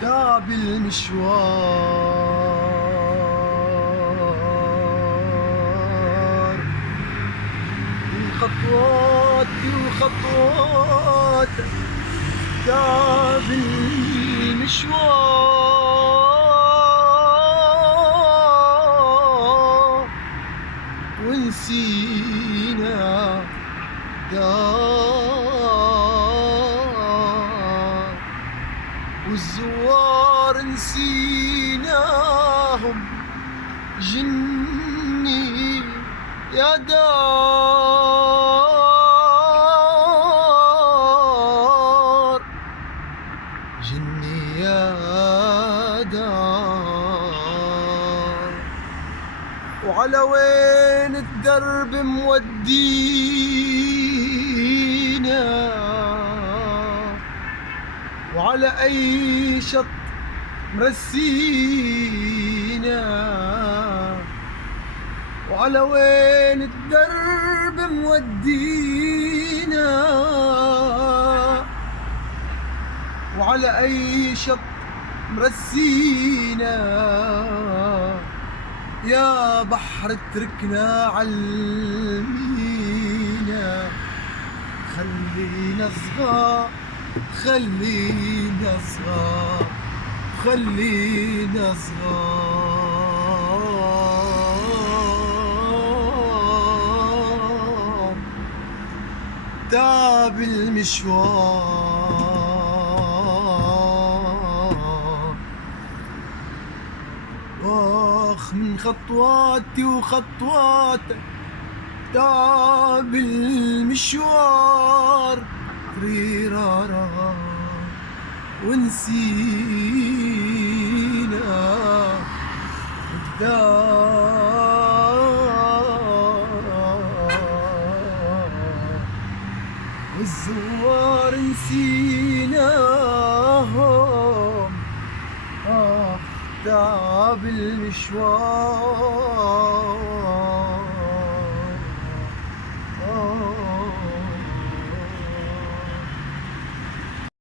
تعب المشوار من خطواتي وخطوات تعب المشوار ونسينا دار والزوار نسيناهم جني يا دار جني يا دار وعلى وين الدرب مودينا وعلى أي شط مرسينا وعلى وين الدرب مودينا وعلى أي شط مرسينا يا بحر اتركنا عالمينا خلينا صغار خلينا صغار خلينا صغار تعب المشوار واخ من خطواتي وخطواتك تعب المشوار ريرارا ونسينا الدار والزوار نسيناهم تعب المشوار